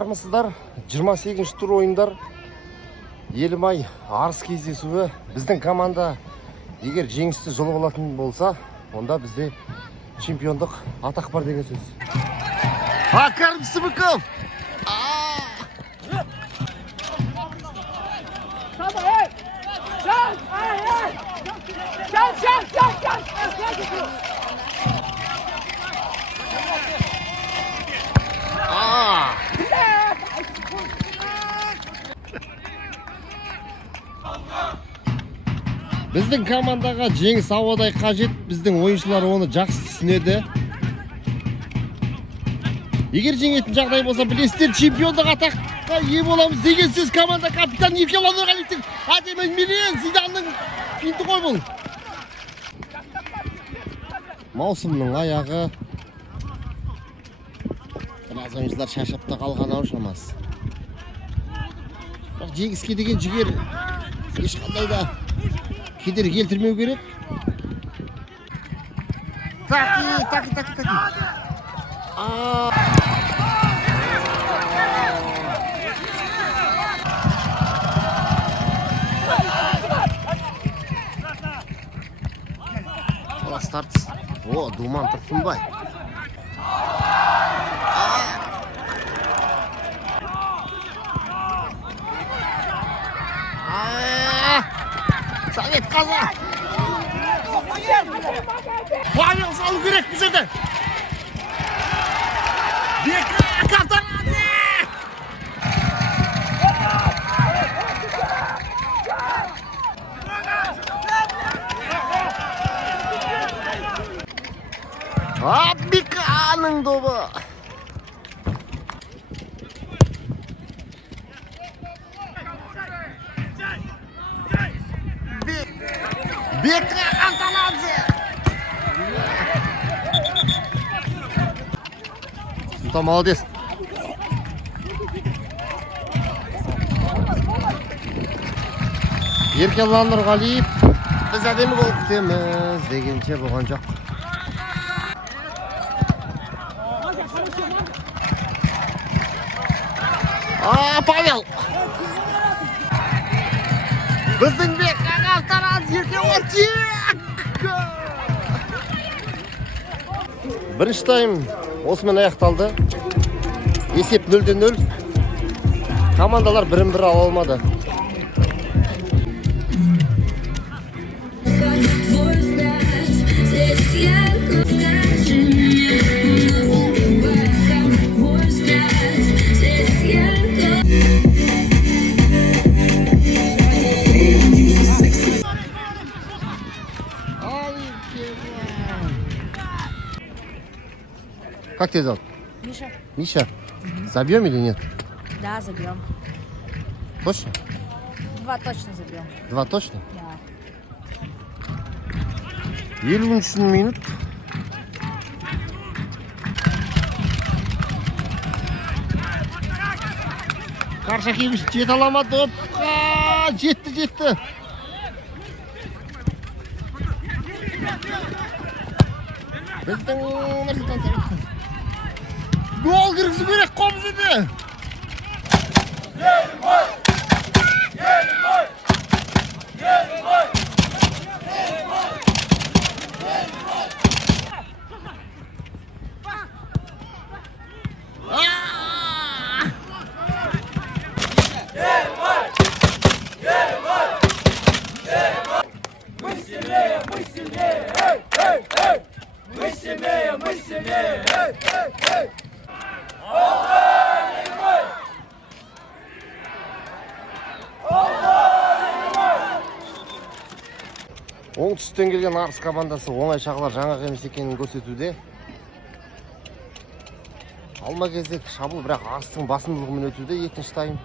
Армысыздар, 28 тур ойындар Елімай арыс кездесуі. Біздің команда егер жеңісті жыл болатын болса, онда бізде чемпиондық атақ бар деген сөз. Карым Сыбыков! Біздің командаға жеңіс ауадай қажет, біздің ойыншылар оны жақсы түсінеді. Егер жеңетін жағдай болса, білесіздер, чемпиондық атаққа ие боламыз деген сөз. Команда капитан Еркебұлан Нұрғалиевтің Зинедин Зиданның финті ғой бұл. Маусымның аяғы. Біраз ойыншылар шаршап та қалған-ау шамасы. Бірақ жеңіске деген жігер ешқандай да кедергі келтірмеу керек. Таки. Старт. О, Думан Тұрсынбай. Совет Қаза. Павел салу керек бұл жерде. Бека қақтарады. Беканың добы. Бека Анталадзе. Сұлтан молодец. Еркебұлан Нұрғалиев. Біз әдемі гол күтеміз дегенше болған жоқ. Павел. Біздің Бека Анталадзе Еркебұлан. Бірінші тайм осымен аяқталды. Есеп 0-0. Командалар бірін-бірі ала алмады. Как тебя зовут? Миша. Миша? Забьем или нет? Да, забьем. Точно? 2 точно забьем. 2 точно? Да. 53 минут. Каршакевич жете аламады. Жетті. Біздің Нұрсұлтан Сәбитхан. Гол кіргізу керек қол жерде. Мы сильнее! Оңтүстіктен келген Арыс командасы оңай шағылар жаңақ емес екенін көрсетуде. Алма кезек шабуыл, бірақ Арыстың басымдылығымен өтуде екінші тайм.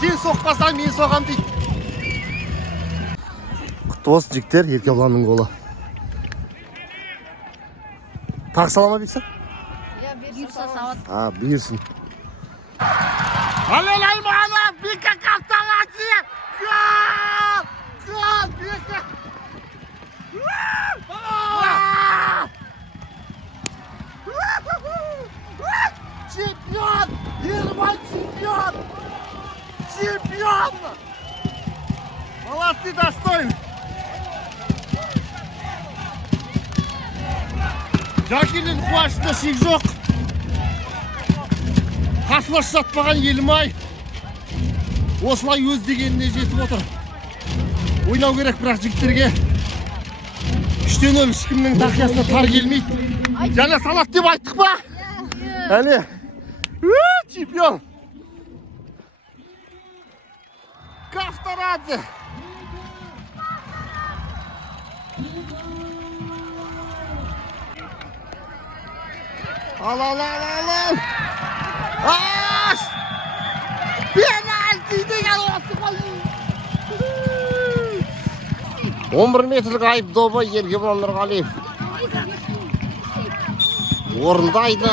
Сен соқпасаң, мен соғам дейді. Құтты болсын жігіттер, Еркебұланның голы. Тағы салама бейсің? Бұйырса сауат. Бұйырсын. Алелай мағана, Бека Анталадзе! Чемпион! Ермай чемпион! Чемпион! Молодцы, достойны! Жакелин қуашында шек жоқ. Қарсылас жатпаған Елімай осылай өз дегеніне жетіп отыр. Ойнау керек, бірақ жігіттерге 3-0 ешкімнің тақиясына тар келмейді. Және салат деп айттық па? Әне, чемпион! Кафтарадзе! Al! Aş! Penalti de yalattık oğlum. 11 metrlik ayıp doba yerge bulanlar Galiyev. Orındaydı.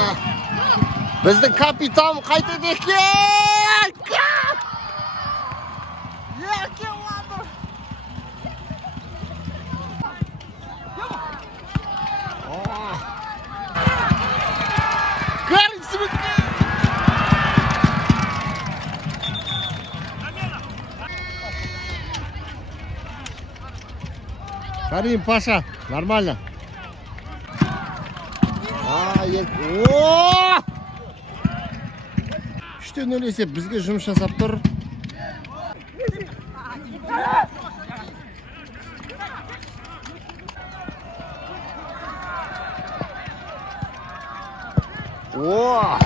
Bizden kapitan kayıt edekken. Yerge bulanlar. Карим, Паша, нормально. О! 3-0 есеп бізге жұмыс жасап тұр. О!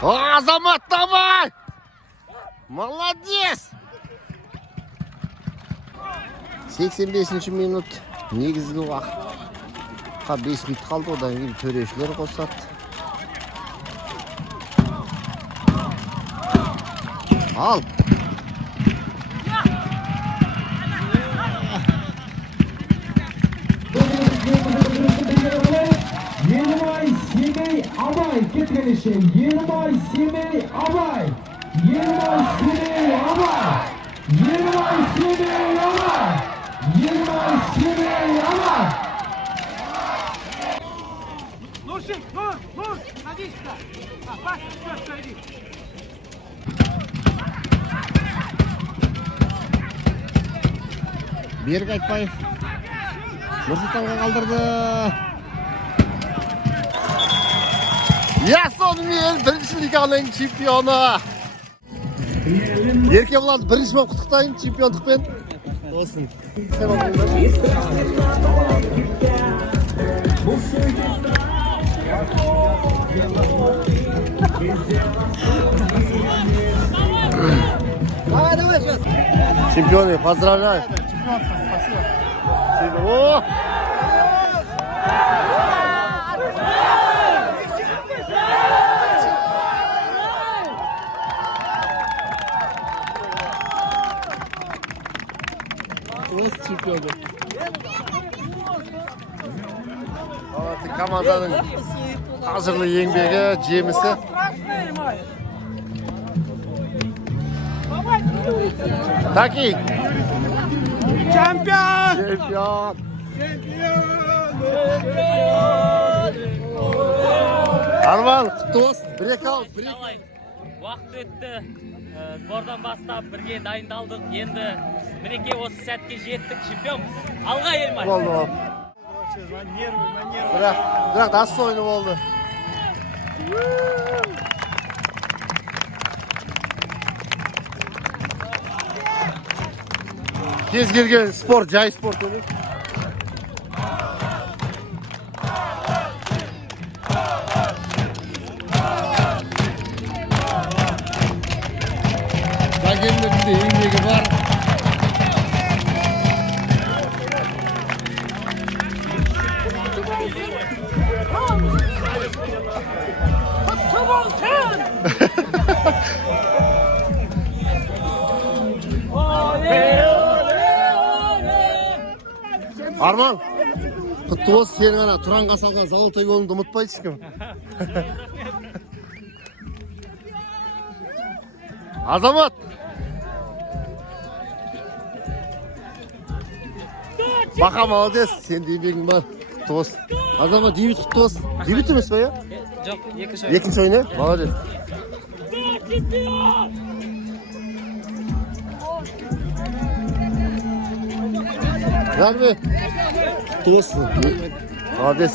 Азамат, давай! Молодец! 85 минут негізгі уақытқа 5 минут қалды, одан кейін төрешілер қосады. Ал! Елімай, Семей, Абай кеткенше. Елімай, Семей, Абай. Елімай, Семей, Абай. Елімай, Семей, Абай. Елімай, Семей, Абай. Нуршин, Нур, садись сюда. Паш, все, впереди. Берік Айтбаев Нұрсұлтанға қалдырды. Сонымен бірінші лиганың чемпионы. Еркебұланды бірінші болып құттықтайын чемпиондықпен. Olsun. Давай сейчас. Чемпионы, поздравляю. Спасибо. Чемпионы. Команданың қажырлы еңбегі, жемісі. Таки. Чемпион! Чемпион! Арман, құтты болсын. Уақыт өтті. Сбордан бастап бірге дайындалдық. Енді мінекей осы сәтке жеттік, чемпионбыз. Алға Елімай. Болды. Бірақ дасы ойны болды. Кез келген спорт, жай спорт емес. Жагелдердің де еңбегі бар. Арман, құтты болсын, сенің ана Тұранға салған золотой голыңды ұмытпайсың кім. Азамат. Бақа молодец. Сен еңбегің бар. Құтты болсын. Азамат дебют құтты болсын. Дебют емес па я? Жоқ, екінші Екінші ойын, молодец. Рахмет. Құтты болсын. Молодец.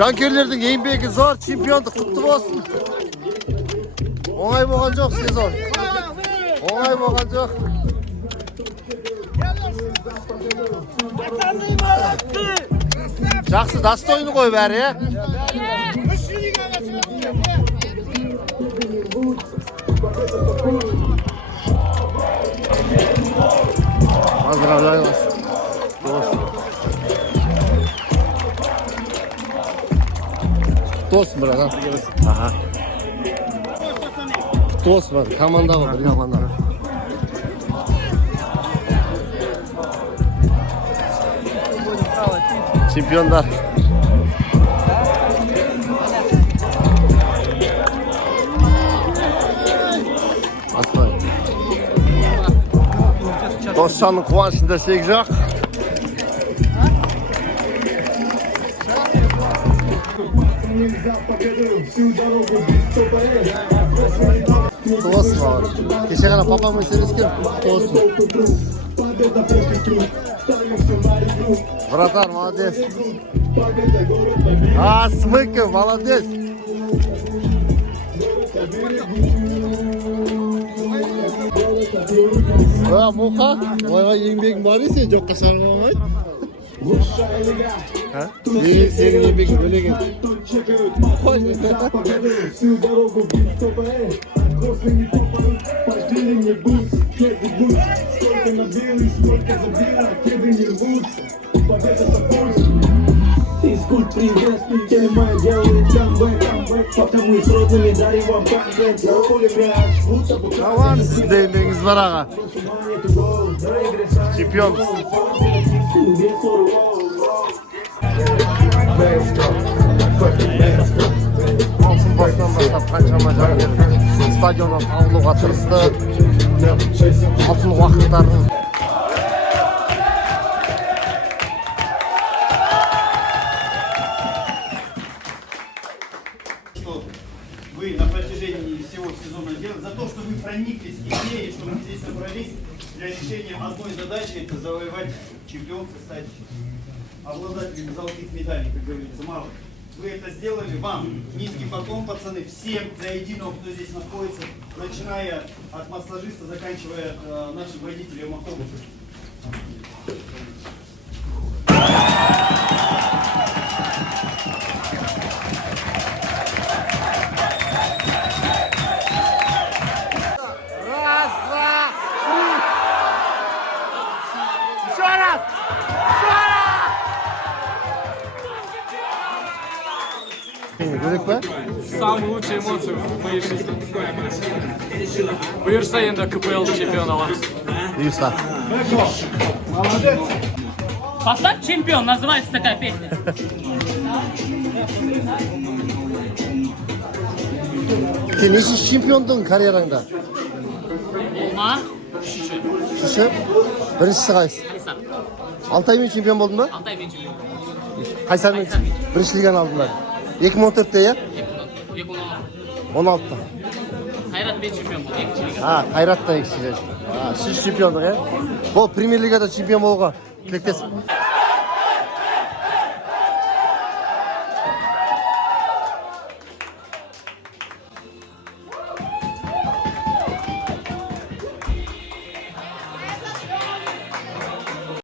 Жанкүйерлердің еңбегі зор, чемпиондық құтты болсын. Оңай болған жоқ сезон. Оңай болған жоқ. Жақсы, достойны ғой бәрі, е? Поздравляю вас. Тост, брат, ага. Тост, брат, команда ғой, бір команда. Чемпиондар. Aslan. Dostcanın kıvançında şek жоқ. Тост var. Kеше ғана папаммен сөйлескен. Тост. Вратарь, молодец. Смыков, молодец. Мұқа, ойға еңбегің бар есе, жоққа шығармамайды. Сенің еңбегің бөлеген. Физкульт привет, телемайн делает камбэк, потому и с розами дарим вам контент. Я хули мяч, будто бы Раван, сізде еңбегіңіз бар аға. Чемпион. Маусым басынан бастап қаншама жауынгер стадионнан табылуға тырысты. Алтын уақыттарын вы на протяжении всего сезона делали, за то, что вы прониклись идеей, что мы здесь собрались для решения одной задачи, это завоевать чемпионство, стать обладателем золотых медалей, как говорится, мало. Вы это сделали, вам низкий поклон, пацаны, всем до единого, кто здесь находится, начиная от массажиста, заканчивая нашим водителем автобуса. Görek be? Самые лучшие эмоции бұйырса енді КПЛ чемпион аламыз. Бұйырса. Поставь чемпион, называется такая песня. Sen nechінші чемпиондың карьераңда? Олма, үшінші. Үшінші? Біріншісі қайсы? Қайсар. Алтаймен чемпион болдың ба? Алтаймен чемпион. Қайсармен бірінші лиганы алдың ба? 2014'te ya? 16'da. Қайратпен чемпион болды, екінші лига. Қайратта екінші лига. Сіз чемпиондық, ya? Бұл премьер лигада чемпион болуға тілектесің.